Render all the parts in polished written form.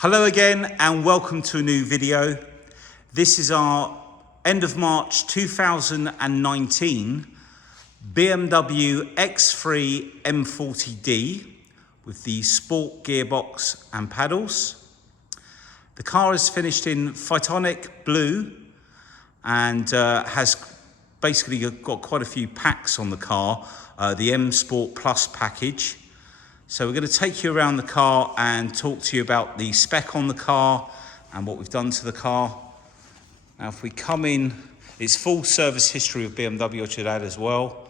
Hello again and welcome to a new video. This is our end of March 2019 BMW X3 M40D with the sport gearbox and paddles. The car is finished in Phytonic Blue and has basically got quite a few packs on the car, the M Sport Plus package. So we're going to take you around the car and talk to you about the spec on the car and what we've done to the car. Now if we come in, it's full service history of BMW, I should add as well.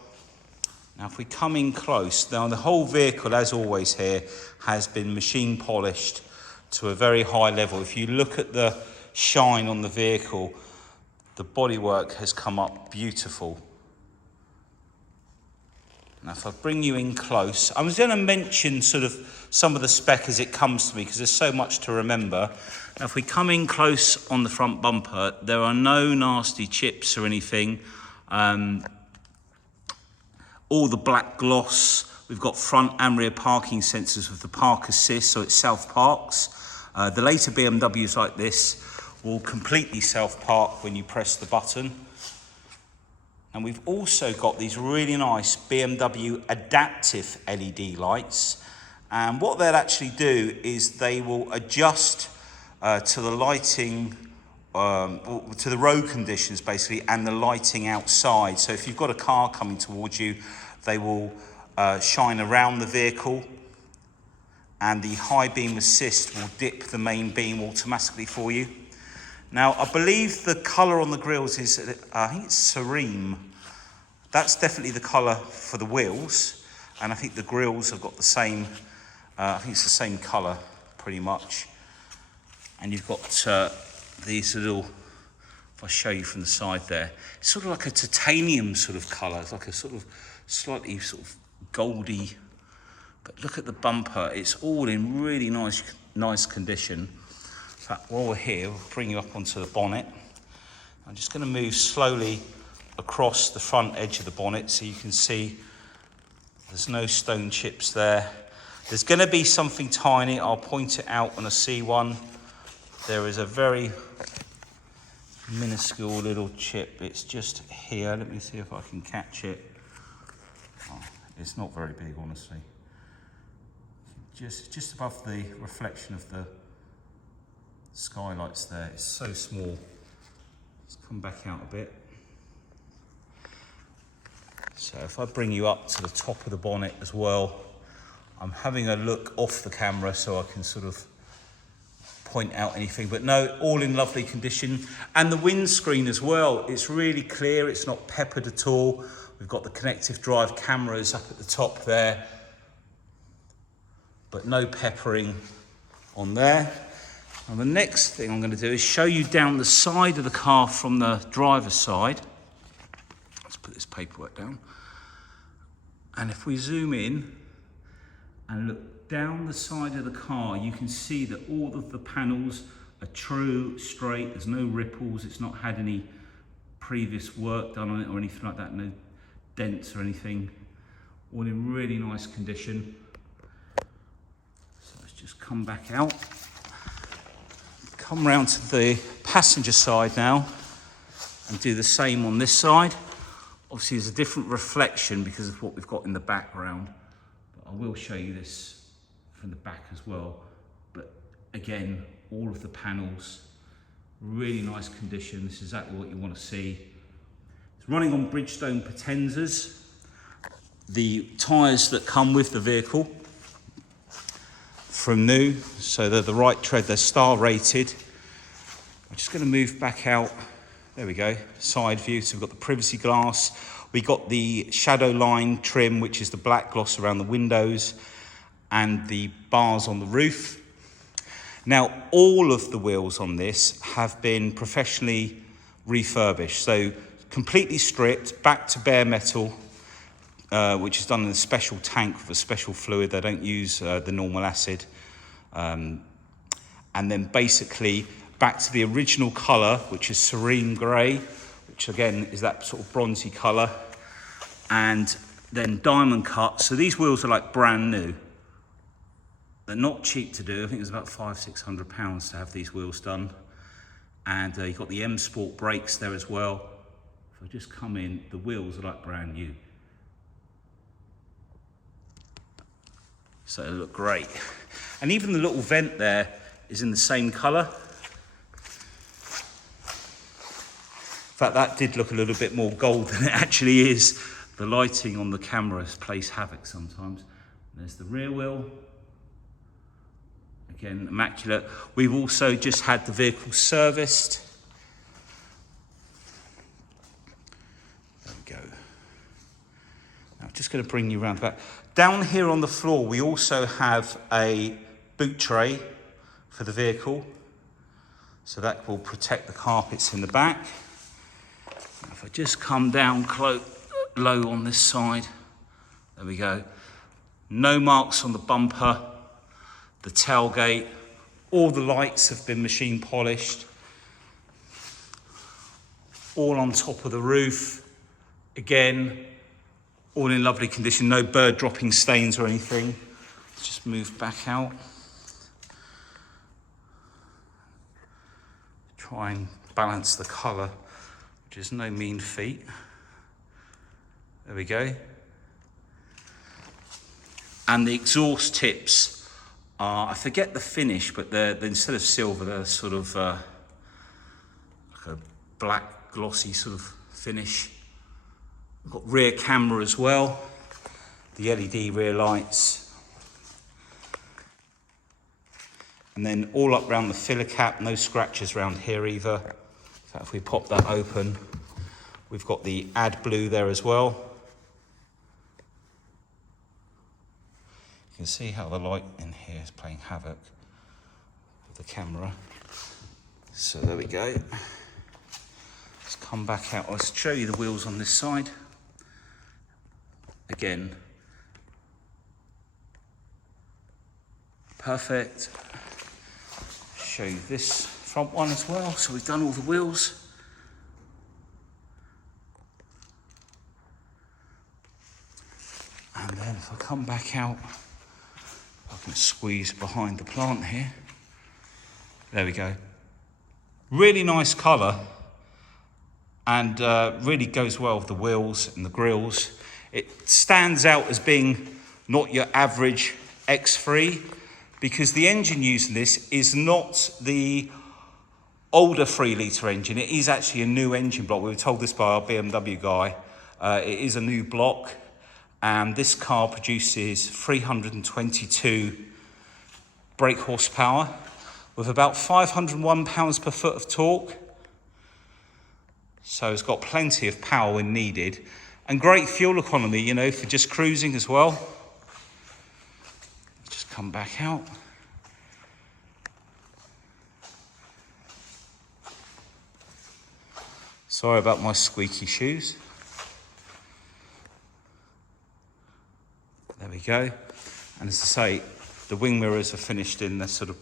Now if we come in close, now the whole vehicle, as always here, has been machine polished to a very high level. If you look at the shine on the vehicle, the bodywork has come up beautiful. Now, if I bring you in close, I was going to mention sort of some of the spec as it comes to me because there's so much to remember. Now, if we come in close on the front bumper, there are no nasty chips or anything. All the black gloss. We've got front and rear parking sensors with the park assist, so it self-parks. The later BMWs like this will completely self-park when you press the button. And we've also got these really nice BMW adaptive LED lights. And what they'll actually do is they will adjust to the lighting, to the road conditions basically, and the lighting outside. So if you've got a car coming towards you, they will shine around the vehicle. And the high beam assist will dip the main beam automatically for you. Now, I believe the colour on the grills is, I think it's Serene. That's definitely the colour for the wheels. And I think the grills have got the same, I think it's the same colour, pretty much. And you've got these little, if I show you from the side there, it's sort of like a titanium sort of colour. It's like a sort of slightly sort of goldy. But look at the bumper. It's all in really nice condition. In fact, while we're here, we'll bring you up onto the bonnet. I'm just going to move slowly across the front edge of the bonnet so you can see there's no stone chips there. There's going to be something tiny. I'll point it out when I see one. There is a very minuscule little chip. It's just here. Let me see if I can catch it. Oh, it's not very big, honestly. Just above the reflection of the skylights there. It's so small. Let's come back out a bit. So if I bring you up to the top of the bonnet as well, I'm having a look off the camera so I can sort of point out anything, but no, all in lovely condition. And the windscreen as well, it's really clear, it's not peppered at all. We've got the connective drive cameras up at the top there, but no peppering on there. And the next thing I'm going to do is show you down the side of the car from the driver's side. Let's put this paperwork down. And if we zoom in and look down the side of the car, you can see that all of the panels are true, straight. There's no ripples. It's not had any previous work done on it or anything like that. No dents or anything. All in really nice condition. So let's just come back out. Come round to the passenger side now and do the same on this side. Obviously there's a different reflection because of what we've got in the background, but I will show you this from the back as well. But again, all of the panels, really nice condition. This is exactly what you want to see. It's running on Bridgestone Potenzas, the tyres that come with the vehicle from new, so they're the right tread, they're star rated. I'm just going to move back out. There we go, side view. So we've got the privacy glass. We got the shadow line trim, which is the black gloss around the windows and the bars on the roof. Now, all of the wheels on this have been professionally refurbished. So completely stripped, back to bare metal, which is done in a special tank with a special fluid. They don't use the normal acid. And then basically back to the original colour, which is serene grey, which again is that sort of bronzy colour, and then diamond cut. So these wheels are like brand new. They're not cheap to do. I think it's about £500–600 to have these wheels done. And you've got the M Sport brakes there as well. If I just come in, the wheels are like brand new. So they look great. And even the little vent there is in the same colour. In fact, that did look a little bit more gold than it actually is. The lighting on the camera plays havoc sometimes. There's the rear wheel. Again, immaculate. We've also just had the vehicle serviced. There we go. Now, I'm just going to bring you around the back. Down here on the floor, we also have a boot tray for the vehicle. So that will protect the carpets in the back. If I just come down low on this side, there we go. No marks on the bumper, the tailgate, all the lights have been machine polished. All on top of the roof. Again, all in lovely condition, no bird dropping stains or anything. Let's just move back out. Try and balance the colour, which is no mean feat. There we go. And the exhaust tips are, I forget the finish, but they're instead of silver, they're sort of like a black glossy sort of finish. We've got rear camera as well, the LED rear lights. And then all up around the filler cap, no scratches around here either. In fact, if we pop that open, we've got the APPRAISAL there as well. You can see how the light in here is playing havoc with the camera. So there we go. Let's come back out. I'll show you the wheels on this side. Again, perfect. Show you this front one as well. So we've done all the wheels. And then if I come back out, I can squeeze behind the plant here. There we go. Really nice colour, and really goes well with the wheels and the grills. It stands out as being not your average X3, because the engine used in this is not the older 3-litre engine. It is actually a new engine block. We were told this by our BMW guy. It is a new block, and this car produces 322 brake horsepower with about 501 pounds per foot of torque. So it's got plenty of power when needed, and great fuel economy, you know, for just cruising as well. Just come back out. Sorry about my squeaky shoes. There we go. And as I say, the wing mirrors are finished in this sort of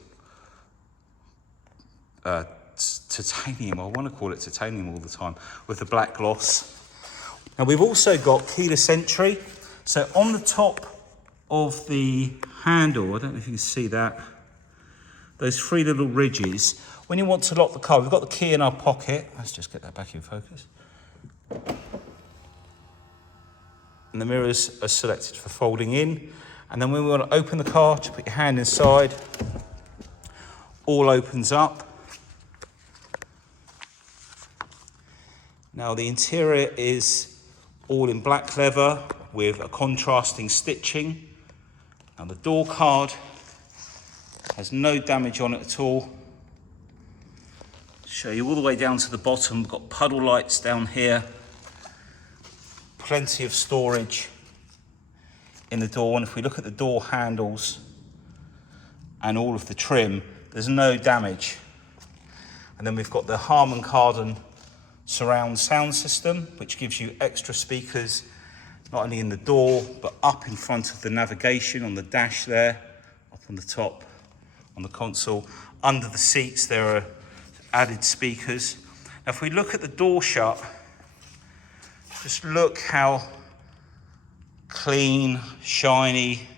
titanium. I want to call it titanium all the time, with the black gloss. Now we've also got keyless entry. So on the top of the handle, I don't know if you can see that, those 3 little ridges, when you want to lock the car, we've got the key in our pocket. Let's just get that back in focus. And the mirrors are selected for folding in. And then when we want to open the car, to put your hand inside, all opens up. Now the interior is all in black leather with a contrasting stitching. Now the door card has no damage on it at all. Show you all the way down to the bottom. We've got puddle lights down here. Plenty of storage in the door. And if we look at the door handles and all of the trim, there's no damage. And then we've got the HARMAN KARDON surround sound system, which gives you extra speakers, not only in the door, but up in front of the navigation on the dash there, up on the top, on the console. Under the seats, there are added speakers. Now, if we look at the door shut, just look how clean, shiny,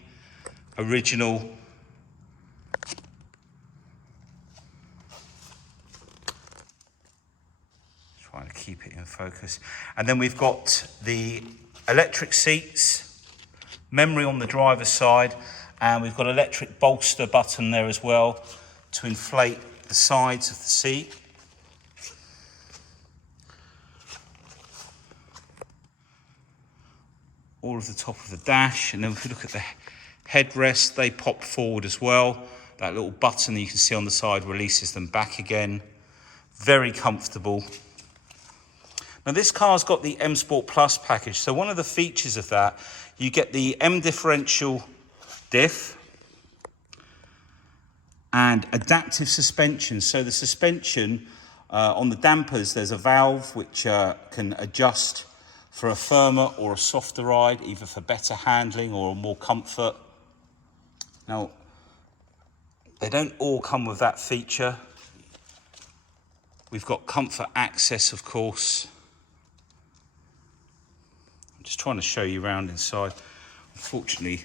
original keep it in focus. And then we've got the electric seats, memory on the driver's side, and we've got electric bolster button there as well to inflate the sides of the seat. All of the top of the dash, and then if we look at the headrest, they pop forward as well. That little button that you can see on the side releases them back again. Very comfortable. Now this car's got the M Sport Plus package, so one of the features of that, you get the M differential diff and adaptive suspension. So the suspension on the dampers, there's a valve which can adjust for a firmer or a softer ride, either for better handling or more comfort. Now, they don't all come with that feature. We've got comfort access, of course. I'm just trying to show you around inside. Unfortunately,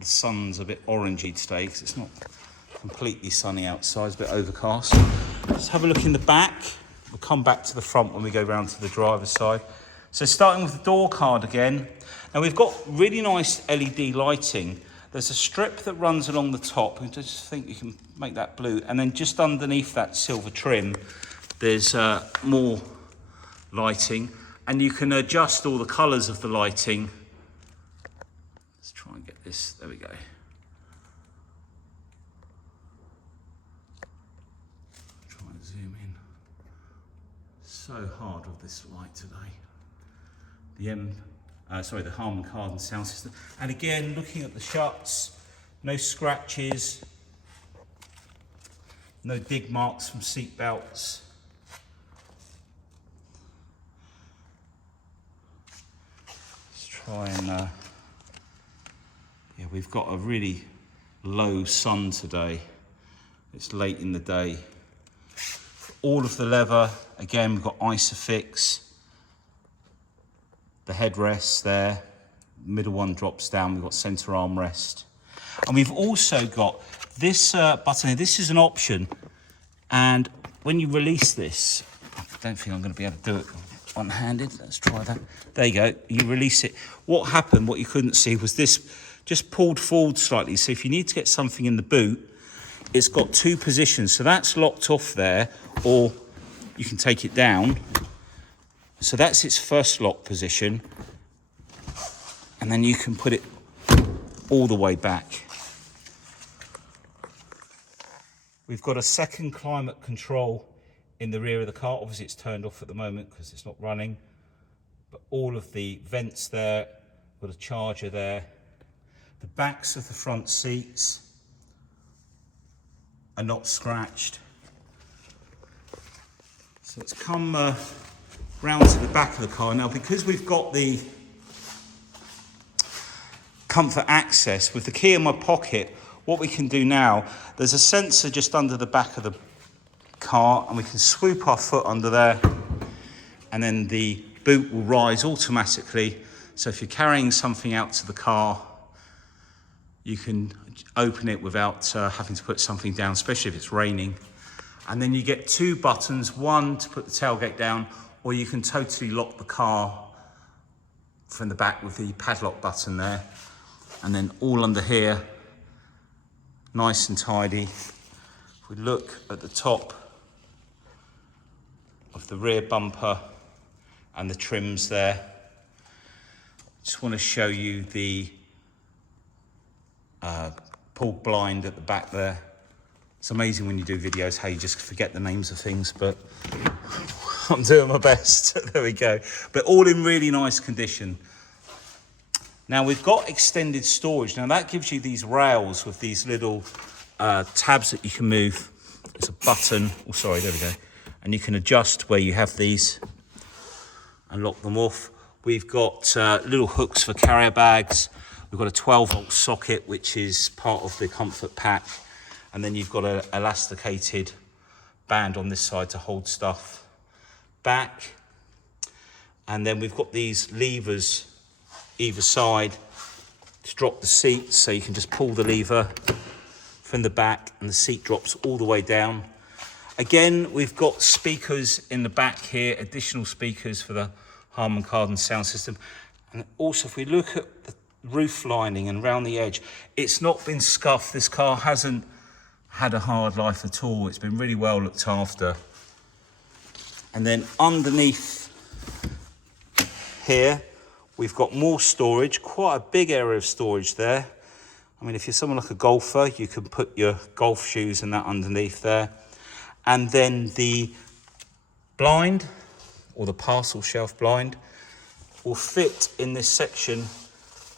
the sun's a bit orangey today because it's not completely sunny outside, it's a bit overcast. Let's have a look in the back. We'll come back to the front when we go round to the driver's side. So starting with the door card again. Now we've got really nice LED lighting. There's a strip that runs along the top. I just think you can make that blue. And then just underneath that silver trim, there's more lighting. And you can adjust all the colours of the lighting. Let's try and get this, there we go. Try and zoom in. So hard with this light today. The Harman KARDON sound system. And again, looking at the shuts, no scratches, no dig marks from seat belts. Let's try and, yeah, we've got a really low sun today. It's late in the day. All of the leather, again, we've got ISOFIX. The headrest there, middle one drops down, we've got centre armrest. And we've also got this button here. This is an option, and when you release this, I don't think I'm going to be able to do it one-handed. Let's try that. There you go, you release it. What happened, what you couldn't see, was this just pulled forward slightly. So if you need to get something in the boot, it's got two positions. So that's locked off there, or you can take it down. So that's its first lock position, and then you can put it all the way back. We've got a second climate control in the rear of the car. Obviously it's turned off at the moment because it's not running, but all of the vents there, got a charger there. The backs of the front seats are not scratched. So let's come round to the back of the car. Now, because we've got the comfort access, with the key in my pocket, what we can do now, there's a sensor just under the back of the car, and we can swoop our foot under there, and then the boot will rise automatically. So if you're carrying something out to the car, you can open it without having to put something down, especially if it's raining. And then you get two buttons, one to put the tailgate down, or you can totally lock the car from the back with the padlock button there. And then all under here, nice and tidy. If we look at the top of the rear bumper and the trims there, just want to show you the pull blind at the back there. It's amazing when you do videos how you just forget the names of things, but I'm doing my best. There we go. But all in really nice condition. Now we've got extended storage. Now that gives you these rails with these little tabs that you can move. There's a button. Oh, sorry, there we go. And you can adjust where you have these and lock them off. We've got little hooks for carrier bags. We've got a 12-volt socket, which is part of the comfort pack. And then you've got an elasticated band on this side to hold stuff back. And then we've got these levers either side to drop the seats, so you can just pull the lever from the back and the seat drops all the way down. Again, we've got speakers in the back here, additional speakers for the HARMAN KARDON sound system. And also, if we look at the roof lining and round the edge, it's not been scuffed. This car hasn't had a hard life at all. It's been really well looked after. And then underneath here, we've got more storage, quite a big area of storage there. I mean, if you're someone like a golfer, you can put your golf shoes and that underneath there. And then the blind, or the parcel shelf blind, will fit in this section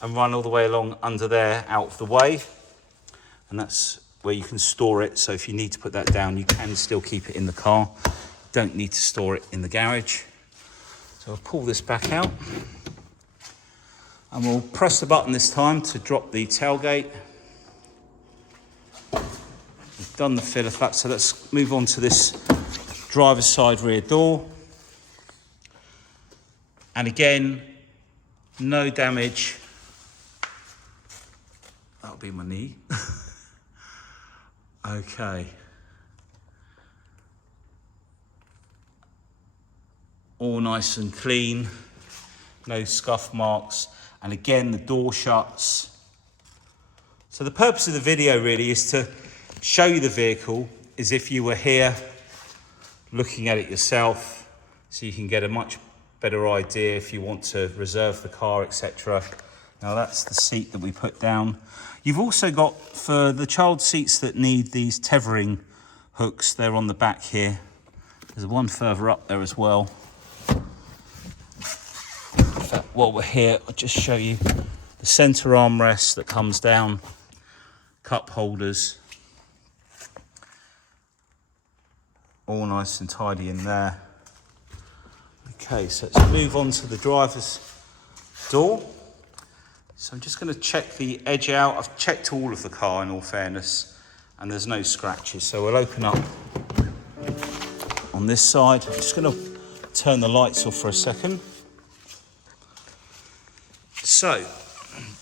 and run all the way along under there, out of the way. And that's where you can store it. So if you need to put that down, you can still keep it in the car. You don't need to store it in the garage. So I'll pull this back out. And we'll press the button this time to drop the tailgate. We've done the filler flap, so let's move on to this driver's side rear door. And again, no damage. That'll be my knee. Okay. All nice and clean, no scuff marks. And again, the door shuts. So the purpose of the video really is to show you the vehicle as if you were here looking at it yourself, so you can get a much better idea if you want to reserve the car, etc. Now that's the seat that we put down. You've also got, for the child seats that need these tethering hooks, they're on the back here. There's one further up there as well. While we're here, I'll just show you the centre armrest that comes down, cup holders, all nice and tidy in there. Okay, so let's move on to the driver's door. So I'm just going to check the edge out. I've checked all of the car in all fairness, and there's no scratches. So we'll open up on this side. I'm just going to turn the lights off for a second. So,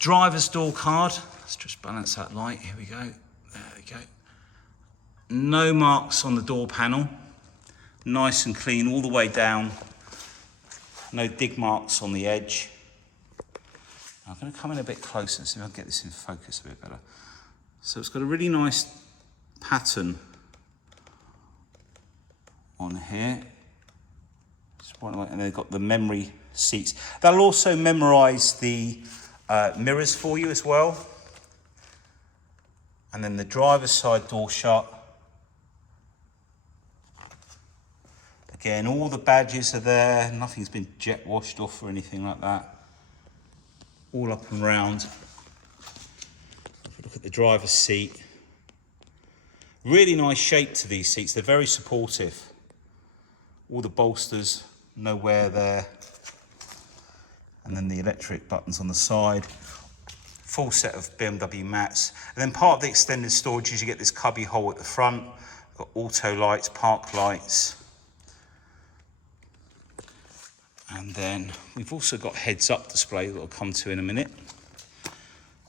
driver's door card. Let's just balance that light. Here we go. There we go. No marks on the door panel. Nice and clean all the way down. No dig marks on the edge. I'm going to come in a bit closer and see if I can get this in focus a bit better. So it's got a really nice pattern on here. And they've got the memory seats. That'll also memorise the mirrors for you as well. And then the driver's side door shut. Again, all the badges are there. Nothing's been jet washed off or anything like that. All up and round. If we look at the driver's seat. Really nice shape to these seats. They're very supportive. All the bolsters, no wear there. And then the electric buttons on the side. Full set of BMW mats. And then part of the extended storage is you get this cubby hole at the front. Got auto lights, park lights. And then we've also got heads-up display that I'll come to in a minute.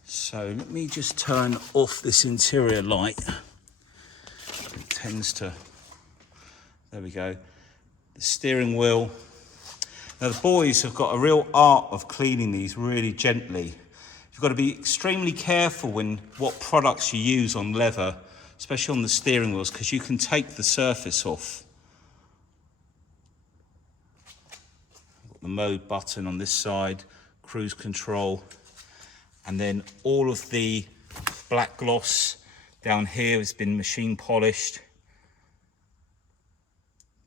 So let me just turn off this interior light. It tends to, there we go. The steering wheel. Now the boys have got a real art of cleaning these really gently. You've got to be extremely careful when what products you use on leather, especially on the steering wheels, because you can take the surface off. The mode button on this side, cruise control, and then all of the black gloss down here has been machine polished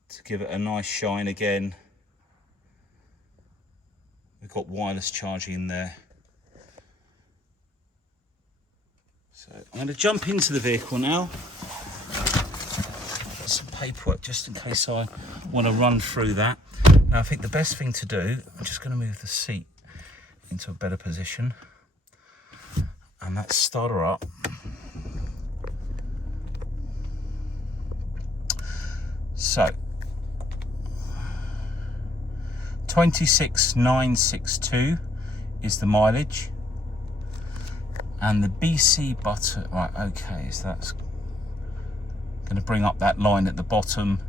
to give it a nice shine again. We've got wireless charging in there. So I'm going to jump into the vehicle now. Got some paperwork just in case I want to run through that. Now I think the best thing to do, I'm just going to move the seat into a better position, and that's start her up. So 26,962 is the mileage, and the BC button, right, okay, so that's Going to bring up that line at the bottom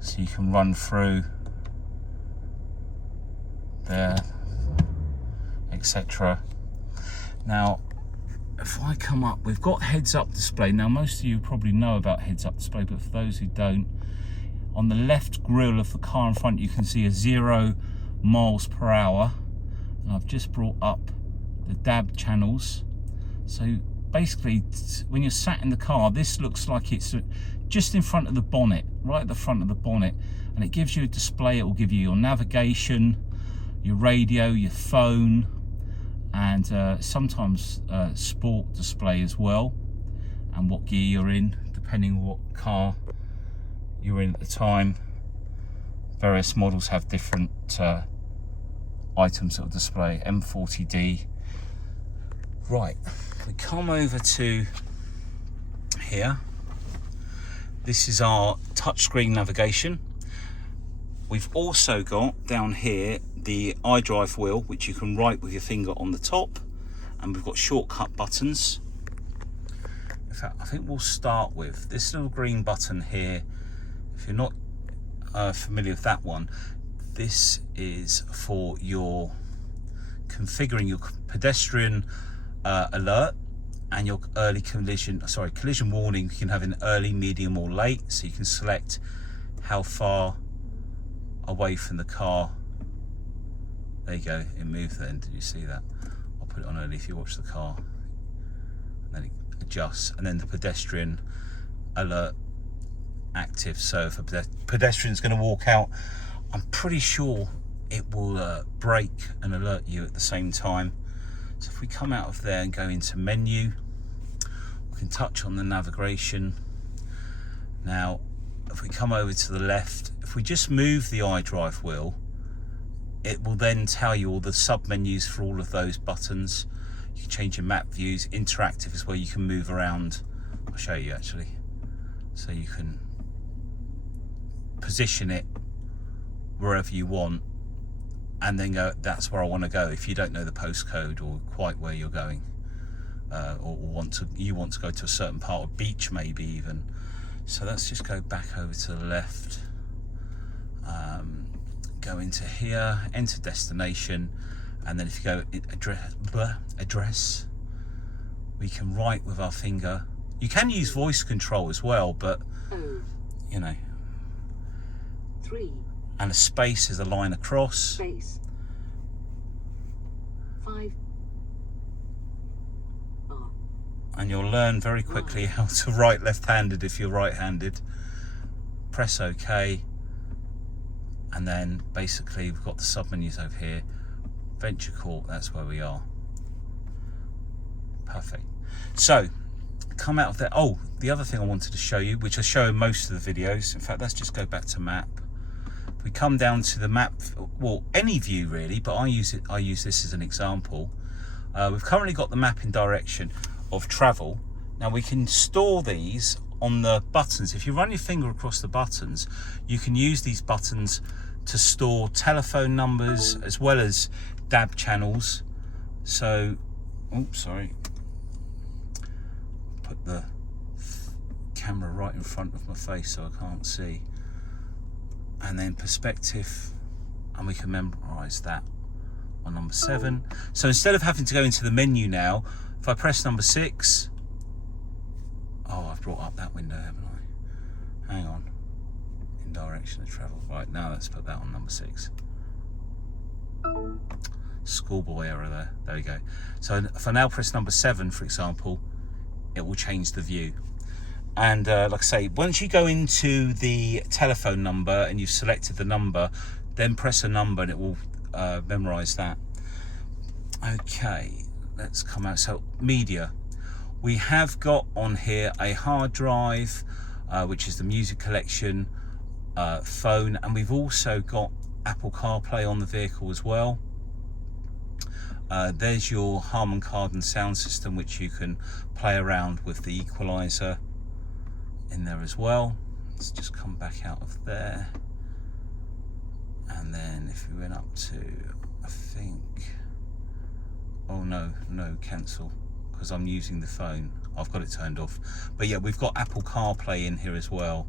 so you can run through there, etc. Now if I come up, we've got heads up display. Now most of you probably know about heads up display, but for those who don't, on the left grille of the car in front you can see a 0 miles per hour, and I've just brought up the DAB channels. So basically when you're sat in the car, this looks like it's just in front of the bonnet, right at the front of the bonnet, and it gives you a display. It will give you your navigation, your radio, your phone, and sometimes sport display as well, and what gear you're in depending on what car you're in at the time. Various models have different items that will display. M40D. Right, we come over to here. This is our touchscreen navigation. We've also got down here the iDrive wheel, which you can write with your finger on the top, and we've got shortcut buttons. In fact, I think we'll start with this little green button here. If you're not familiar with that one, this is for your configuring your pedestrian alert and your early collision warning. You can have an early, medium or late, so you can select how far away from the car. There you go, it moved then, did you see that? I'll put it on early if you watch the car, and then it adjusts. And then the pedestrian alert active, so if a pedestrian's going to walk out, I'm pretty sure it will brake and alert you at the same time. So if we come out of there and go into menu, we can touch on the navigation. Now if we come over to the left, if we just move the iDrive wheel, it will then tell you all the sub menus for all of those buttons. You can change your map views. Interactive is where you can move around. I'll show you actually. So you can position it wherever you want and then go, that's where I want to go, if you don't know the postcode or quite where you're going, or you want to go to a certain part of beach maybe even. So let's just go back over to the left, go into here, enter destination, and then if you go address, we can write with our finger. You can use voice control as well, but you know, 3 and a space is a line across. Space 5 R. And you'll learn very quickly how to write left-handed if you're right-handed. Press OK, and then basically we've got the sub-menus over here. Venture Court, that's where we are. Perfect. So come out of there. Oh, the other thing I wanted to show you, which I show in most of the videos, in fact let's just go back to map. If we come down to the map, well, any view really, but I use this as an example. We've currently got the mapping direction of travel. Now we can store these on the buttons. If you run your finger across the buttons, you can use these buttons to store telephone numbers as well as DAB channels. So, oops, sorry, put the camera right in front of my face so I can't see. And then perspective, and we can memorize that on number 7. So instead of having to go into the menu now, if I press number 6, oh, I've brought up that window, haven't I? Hang on, in direction of travel. Right, now let's put that on number 6. Schoolboy error there we go. So if I now press number 7, for example, it will change the view. And like I say, once you go into the telephone number and you've selected the number, then press a number and it will memorize that. Okay, let's come out. So media, we have got on here a hard drive, which is the music collection, phone, and we've also got Apple CarPlay on the vehicle as well. There's your HARMAN KARDON sound system, which you can play around with the equalizer in there as well. Let's just come back out of there, and then if we went up to, I think, oh no, cancel, because I'm using the phone. I've got it turned off. But yeah, we've got Apple CarPlay in here as well.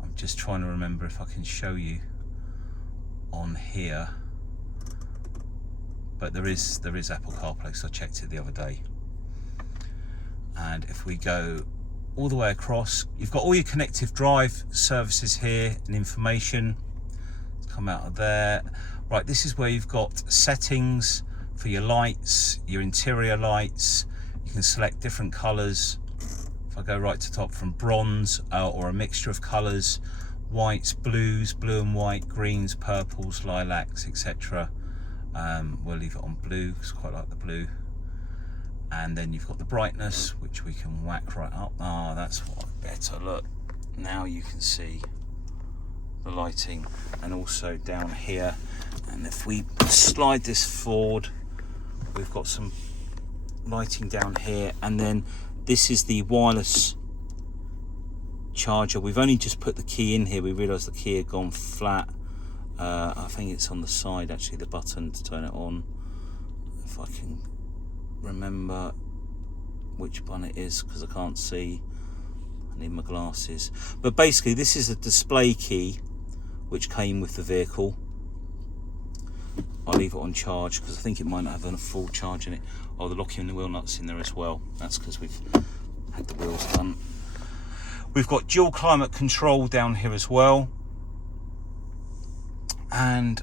I'm just trying to remember if I can show you on here. But there is Apple CarPlay, so I checked it the other day. And if we go all the way across, you've got all your connective drive services here and information. Let's come out of there. Right, this is where you've got settings for your lights, your interior lights. You can select different colours. If I go right to top, from bronze or a mixture of colours, whites, blues, blue and white, greens, purples, lilacs, etc. We'll leave it on blue because I quite like the blue. And then you've got the brightness, which we can whack right up. Ah, that's what better. Look, now you can see the lighting, and also down here. And if we slide this forward, we've got some lighting down here. And then this is the wireless charger. We've only just put the key in here. We realised the key had gone flat. I think it's on the side, actually, the button to turn it on. If I can remember which one it is, because I can't see. I need my glasses. But basically, this is a display key which came with the vehicle. I'll leave it on charge because I think it might not have a full charge in it. Oh, the locking and the wheel nuts in there as well. That's because we've had the wheels done. We've got dual climate control down here as well. And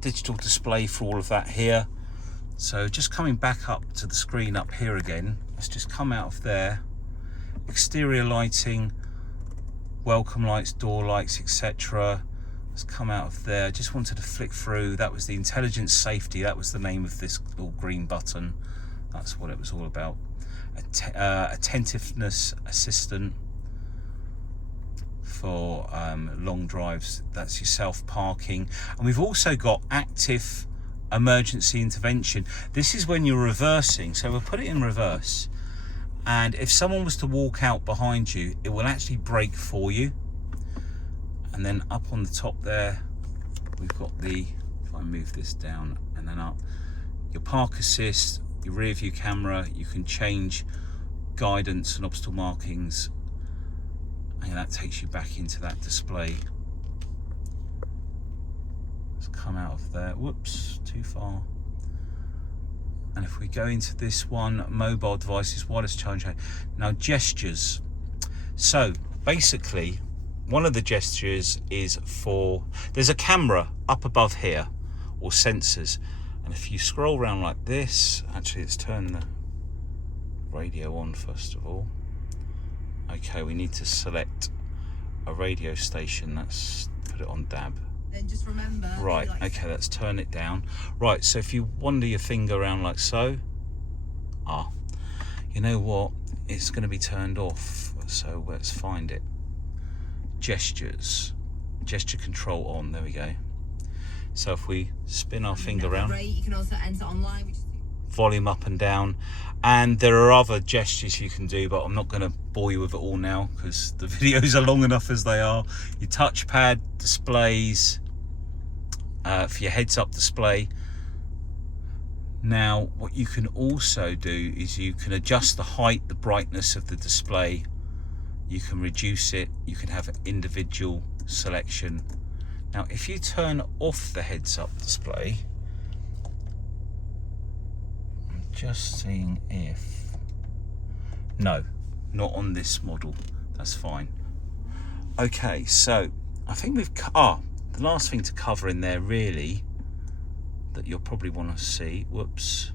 digital display for all of that here. So just coming back up to the screen up here again, let's just come out of there. Exterior lighting, welcome lights, door lights, etc. Let's come out of there. Just wanted to flick through. That was the intelligence safety. That was the name of this little green button. That's what it was all about. Attentiveness assistant for long drives. That's your self parking. And we've also got active emergency intervention. This is when you're reversing. So we'll put it in reverse. And if someone was to walk out behind you, it will actually brake for you. And then up on the top there, we've got the, if I move this down and then up, your park assist, your rear view camera. You can change guidance and obstacle markings, and that takes you back into that display. Let's come out of there. Whoops, too far. And if we go into this one, mobile devices, wireless charging. Now, gestures. So basically, one of the gestures is for, there's a camera up above here, or sensors. And if you scroll around like this, actually let's turn the radio on first of all. Okay, we need to select a radio station. Let's put it on DAB. Then just remember. Right, okay, let's turn it down. Right, so if you wander your finger around like so, you know what? It's going to be turned off. So let's find it. Gestures. Gesture control on. There we go. So if we spin our finger around, you can also enter online, which is volume up and down, and there are other gestures you can do, but I'm not going to bore you with it all now because the videos are long enough as they are. Your touchpad displays for your heads up display. Now what you can also do is you can adjust the height, the brightness of the display. You can reduce it. You can have an individual selection. Now if you turn off the heads up display, I'm just seeing if, no, not on this model, that's fine. Okay, so I think we've the last thing to cover in there really that you'll probably want to see, whoops,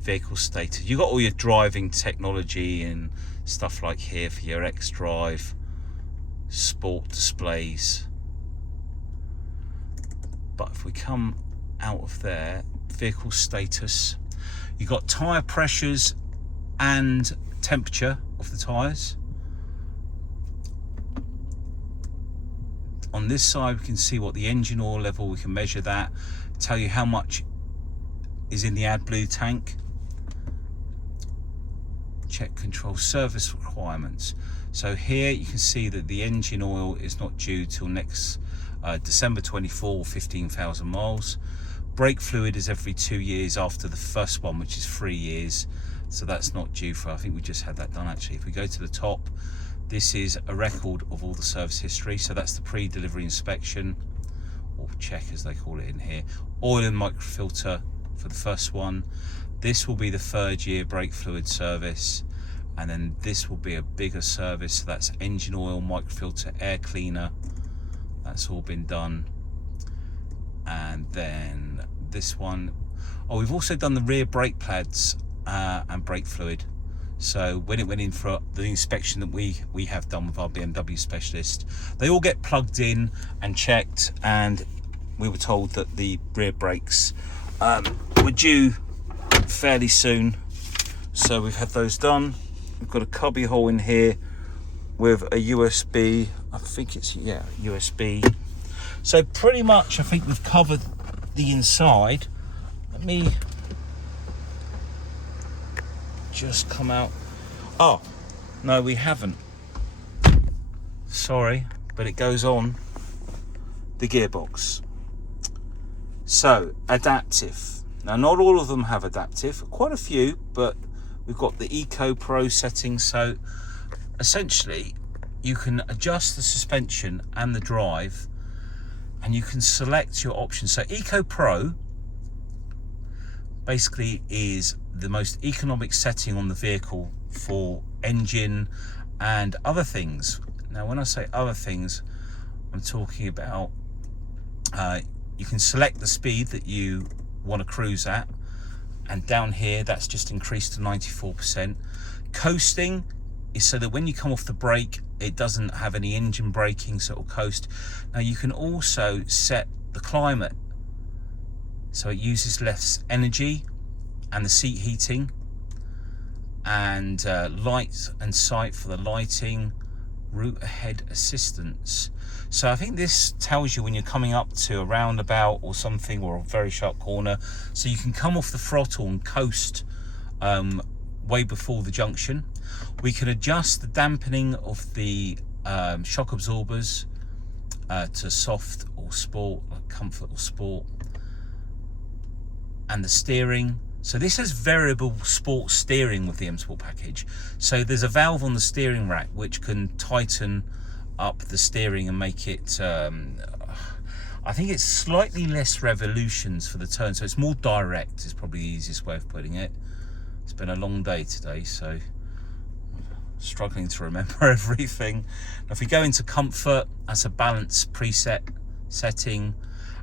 vehicle status. You've got all your driving technology and stuff like here for your X-Drive, sport displays. But if we come out of there, vehicle status, you've got tyre pressures and temperature of the tyres. On this side we can see what the engine oil level, we can measure that, tell you how much is in the AdBlue tank. Check control service requirements. So here you can see that the engine oil is not due till next December 24, 15,000 miles. Brake fluid is every 2 years after the first one, which is 3 years. So that's not due for, I think we just had that done actually. If we go to the top, this is a record of all the service history. So that's the pre-delivery inspection, or check as they call it in here. Oil and microfilter for the first one. This will be the 3rd year brake fluid service. And then this will be a bigger service. So that's engine oil, microfilter, air cleaner. That's all been done. And then this one, oh, we've also done the rear brake pads and brake fluid. So when it went in for the inspection that we have done with our BMW specialist, they all get plugged in and checked, and we were told that the rear brakes were due fairly soon. So we've had those done. We've got a cubby hole in here with a USB, I think it's, yeah, USB. So pretty much I think we've covered the inside. Let me just come out. Oh, no, we haven't. Sorry, but it goes on the gearbox. So, adaptive. Now, not all of them have adaptive, quite a few, but we've got the Eco Pro settings. So, essentially, you can adjust the suspension and the drive, and you can select your options. So Eco Pro basically is the most economic setting on the vehicle for engine and other things. Now when I say other things, I'm talking about you can select the speed that you want to cruise at, and down here that's just increased to 94%. Coasting is so that when you come off the brake, it doesn't have any engine braking, so it'll coast. Now you can also set the climate, so it uses less energy, and the seat heating, and light and sight for the lighting, route ahead assistance. So I think this tells you when you're coming up to a roundabout or something, or a very sharp corner, so you can come off the throttle and coast way before the junction. We can adjust the dampening of the shock absorbers to soft or sport, or comfort or sport, and the steering. So this has variable sport steering with the M Sport package. So there's a valve on the steering rack which can tighten up the steering and make it, I think it's slightly less revolutions for the turn, so it's more direct is probably the easiest way of putting it. It's been a long day today, so struggling to remember everything. Now if we go into comfort, that's a balance preset setting,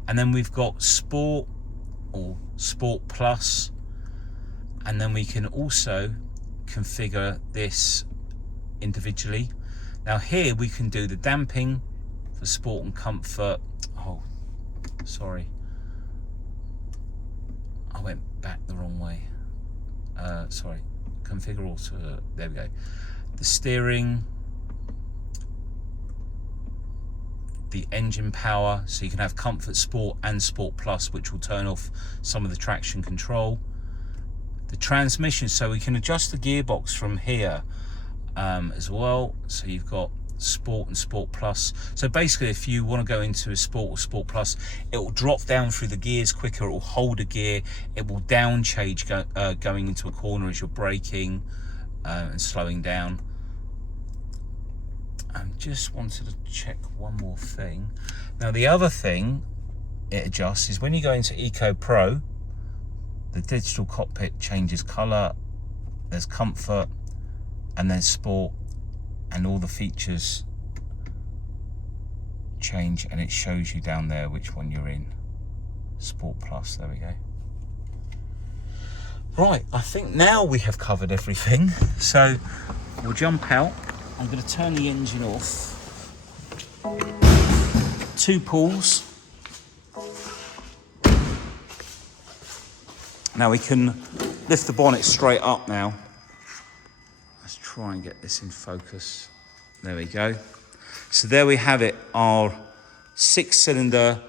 and then we've got sport or sport plus, and then we can also configure this individually. Now here we can do the damping for sport and comfort. Oh, sorry, I went back the wrong way. Sorry, configure auto, there we go. The steering, the engine power, so you can have comfort, sport and sport plus, which will turn off some of the traction control. The transmission, so we can adjust the gearbox from here as well. So you've got sport and sport plus. So basically if you want to go into a sport or sport plus, it will drop down through the gears quicker, it will hold a gear, it will down change going into a corner as you're braking and slowing down. I just wanted to check one more thing. Now the other thing it adjusts is when you go into Eco Pro, the digital cockpit changes colour, there's comfort, and there's sport, and all the features change, and it shows you down there which one you're in. Sport plus, there we go. Right, I think now we have covered everything, so we'll jump out. I'm going to turn the engine off. 2 pulls. Now we can lift the bonnet straight up now. Let's try and get this in focus. There we go. So there we have it, our 6-cylinder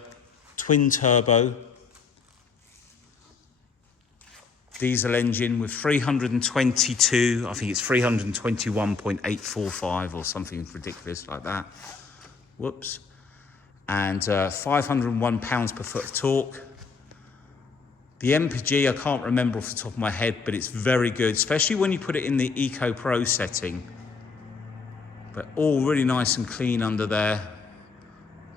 twin turbo diesel engine with 322, I think it's 321.845 or something ridiculous like that. Whoops. And 501 pounds per foot of torque. The MPG, I can't remember off the top of my head, but it's very good, especially when you put it in the Eco Pro setting. But all really nice and clean under there.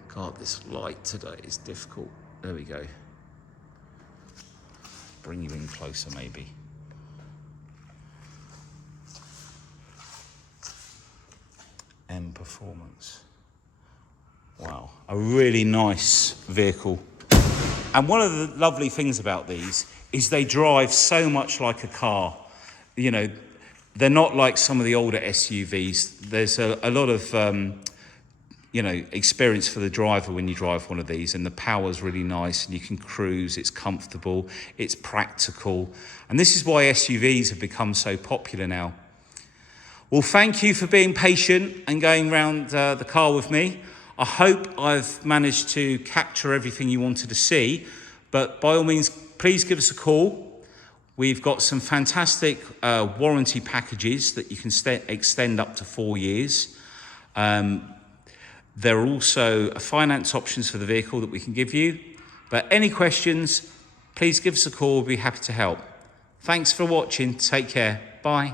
God, this light today is difficult. There we go. Bring you in closer, maybe. M Performance. Wow, a really nice vehicle. And one of the lovely things about these is they drive so much like a car. You know, they're not like some of the older SUVs. There's a lot of, you know, experience for the driver when you drive one of these, and the power's really nice and you can cruise, it's comfortable, it's practical. And this is why SUVs have become so popular now. Well, thank you for being patient and going around the car with me. I hope I've managed to capture everything you wanted to see, but by all means, please give us a call. We've got some fantastic warranty packages that you can extend up to 4 years. There are also finance options for the vehicle that we can give you. But any questions, please give us a call. We'll be happy to help. Thanks for watching. Take care. Bye.